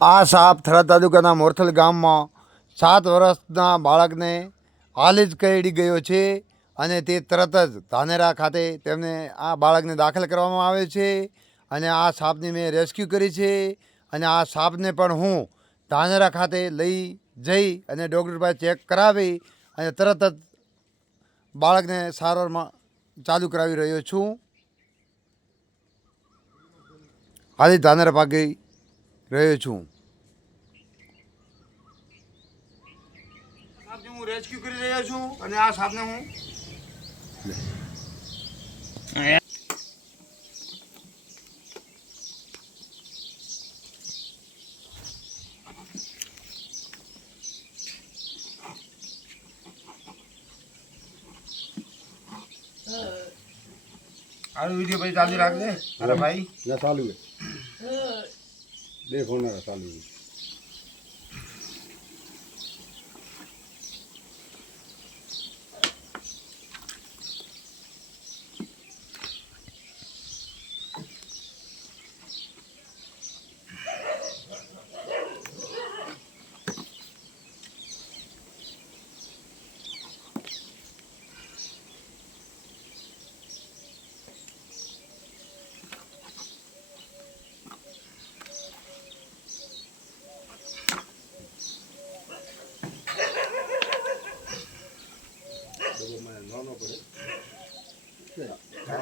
આ સાપ થરા તાલુકાના મોરથલ ગામમાં સાત વર્ષના બાળકને હાલ જ કરડી ગયો છે અને તે તરત જ ધાનેરા ખાતે તેમને આ બાળકને દાખલ કરવામાં આવે છે અને આ સાપની મેં રેસ્ક્યુ કરી છે અને આ સાપને પણ હું ધાનેરા ખાતે લઈ જઈ અને ડૉક્ટર પાસે ચેક કરાવી અને તરત જ બાળકને સારવારમાં ચાલુ કરાવી રહ્યો છું. હાલી ધાનેરા ભાગી રહ્યો છું. હું રેસ્ક્યુ કરી રહ્યો છું અને આ સાપને હું આ વીડિયો પછી ચાલુ રાખજે અરે ભાઈ. ચાલુ છે. 裂缝那个啥东西。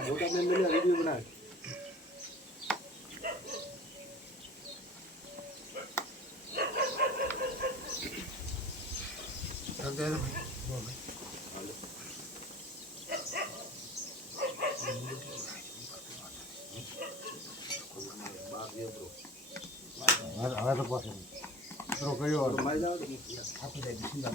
મોટા બેન બને વીડિયો બનાવે હવે તો પાસે રોકડ્યો મારી જાવ આપી દે સિંધા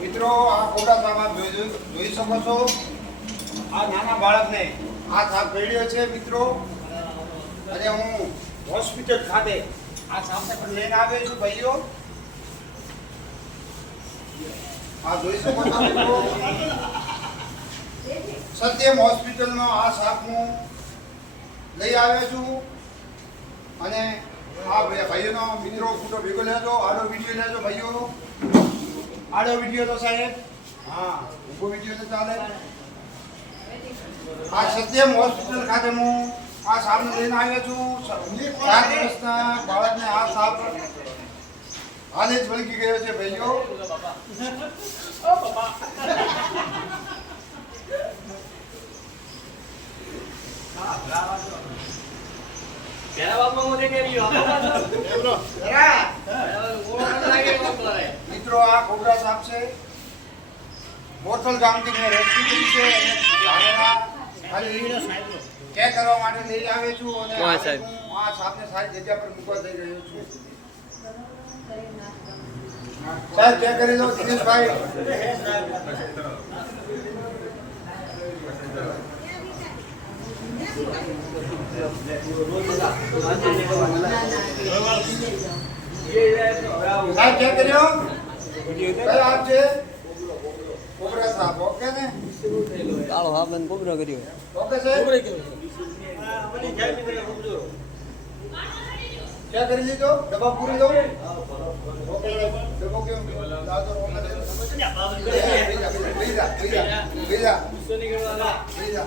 મિત્રો આ સાપ આપ જોઈ શકો છો. આ નાના બાળકને આ સાપ કરડ્યો છે મિત્રો. અને હું હોસ્પિટલ ખાતે આ સાપને પણ લઈને આવ્યો છું ભાઈઓ. આ જોઈ શકો છો મિત્રો. સત્યમ હોસ્પિટલનો આ સાપ હું લઈ આવ્યો છું. અને આ ભાઈ- ભાઈઓનો મિત્રો ફોટો ભેગો લેજો આડો વીડિયો લેજો ભાઈઓ. આડો વીડિયો તો સાહેબ, હા, ઊભો વીડિયો તો ચાલે. આ સત્યમ હોસ્પિટલ ખાતે હું આ સાપને લઈને આવ્યો છું. સાત વર્ષના બાળકને આ સાપ હાલે જ વળગી ગયો છે ભાઈઓ. મિત્રો આ કોબરા સાપ છે. મોરથલ ગામથી મેં રેસ્ક્યુ કરી છે અને ચેક કરવા માટે લઈ આવે છું અને આ સાપને સારી જગ્યા પર મૂકવા જઈ રહ્યો છું. સાહેબ ચેક કરી લો દિનેશભાઈ. સાહેબ ચેક કર્યો? આપ છે? કોબરા ઓકે ને? કાળો હા બંધ કોબરો ઓકે સાહેબ? બીજા બીજા બીજા.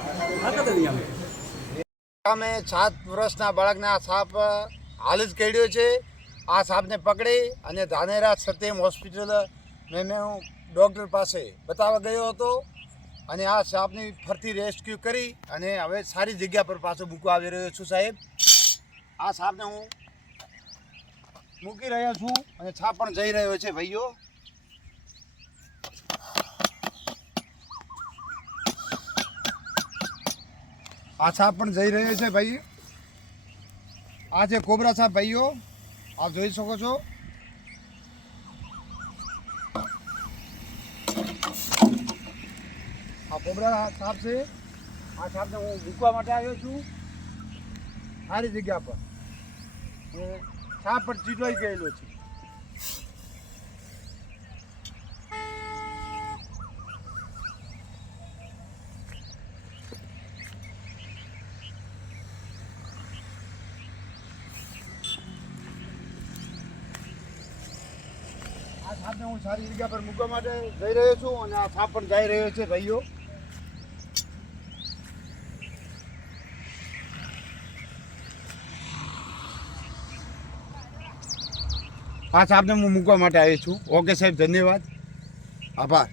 અમે સાત વર્ષના બાળકને આ સાપ હાલ જ કર્યો છે. આ સાપને પકડી અને ધાનેરા સત્યમ હોસ્પિટલ મેં હું ડૉક્ટર પાસે બતાવવા ગયો હતો અને આ સાપની ફરતી રેસ્ક્યુ કરી અને હવે સારી જગ્યા પર પાછો મૂકવા આવી રહ્યો છું સાહેબ. આ સાપને હું મૂકી રહ્યો છું અને સાપ પણ જઈ રહ્યો છે ભાઈઓ. આ સાપ પણ જઈ રહ્યો છે ભાઈ. આ છે કોબરા સાપ ભાઈઓ, આપ જોઈ શકો છો. આ કોબરા સાપ છે. આ સાપને હું મૂકવા માટે આવ્યો છું. સારી જગ્યા પર. હું સાપ પણ ચીટવાઈ ગયેલો છે. સાપને હું સારી જગ્યા પર મૂકવા માટે જઈ રહ્યો છું અને આ સાપ પણ જઈ રહ્યો છે, ભાઈઓ. આ સાપને હું મૂકવા માટે આવ્યો છું. ઓકે સાહેબ, ધન્યવાદ. આભાર.